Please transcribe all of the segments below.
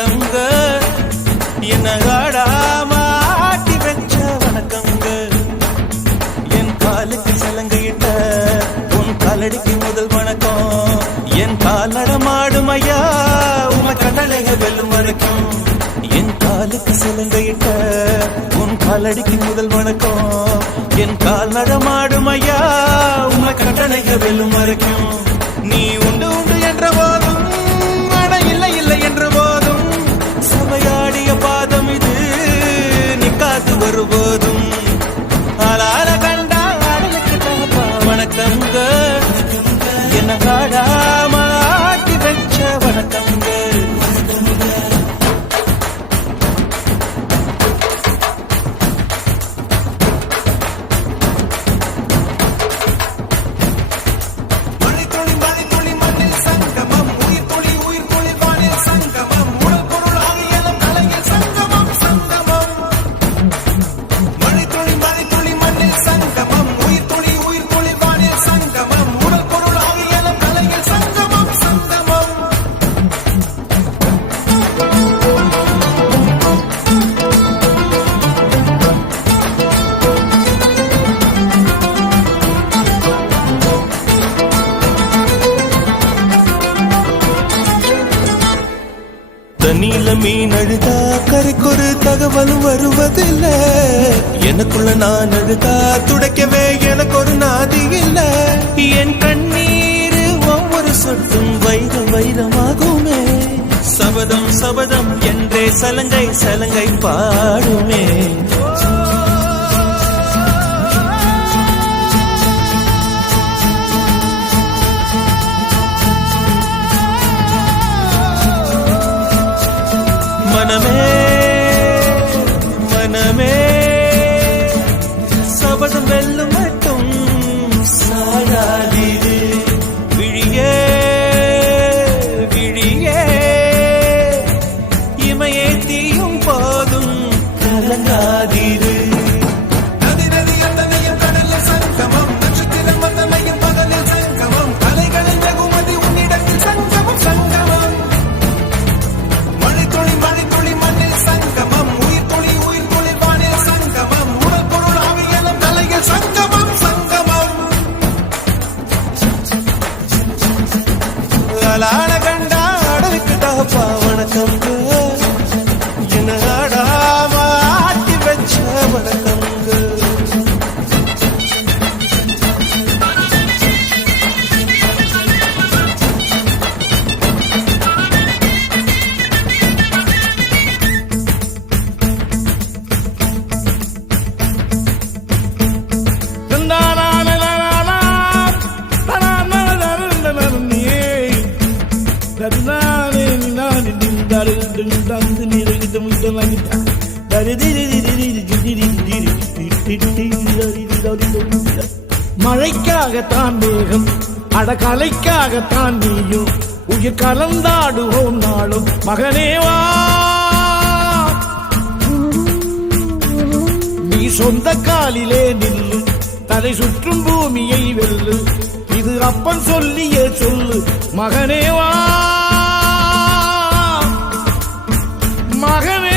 வணக்கங்க என்ன ஆடாம ஆட்டி வச்ச வணக்கங்க என் காலுக்கு சலங்கையிட்ட உன் காலடிக்கு முதல் வணக்கம் என் கால் நடமாடும் ஐயா உம கட்டளைக வெல்லும் வரைக்கும் என் காலுக்கு சலங்கையிட்ட உன் காலடிக்கு முதல் வணக்கம் என் கால் நடமாடும் ஐயா உம கட்டளைக வெல்லும் வரைக்கும் நீ உண்டு உண்டு என்ற போதும் அட இல்லை இல்லை என்ற போதும் சபையாடிய பாதம் இது நிக்காது வருபோதும் ஆளார கண்டா ஆடலுக்கு தாப்பா வணக்கங்க என்ன காடாம ஆட்டி வச்ச வணக்கங்க தண்ணியில மீன் அழுதா கரைக்கொரு தகவலும் வருவதில்லை எனக்குள்ள நான் அழுதா துடைக்கவே எனக்கு ஒரு நாதி இல்ல என் கண்ணீர் ஒவ்வொரு சொட்டும் வைரம் வைரமாகுமே சபதம் சபதம் என்றே சலங்கை சலங்கை பாடுமே மனமே மனமே சபதம் வெல்லும் மட்டும் சாடாதீரு விழியே விழியே இமையே தீயும் போதும் கலங்காதீரு ஆளான கண்டா அடலுக்கு தாப்பா வணக்கங்க என்ன ஆடாம ஆட்டி வச்ச வணக்கங்க மழைக்காகத்தான் மேகம் அடகலைக்காகத்தான் நீயும் உயிர் கலந்தாடுவோம் நாளும் மகனேவா நீ சொந்த காலிலே நில்லு தலை சுற்றும் பூமியை வெல்லு இது அப்பன் சொல்லியே சொல்லு மகனேவா மகனே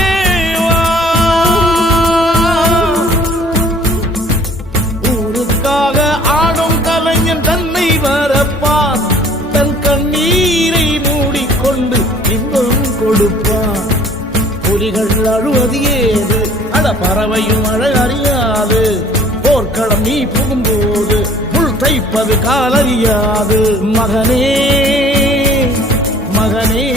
தன்னை வரப்பான் தன் கண்ணீரை மூடிக்கொண்டு இன்பம் கொடுப்பான் புலிகள் அழுவது ஏது அட பறவையும் அழகறியாது போர்க்களம் நீ புகும்போது முள் தைப்பது காலறியாது மகனே மகனே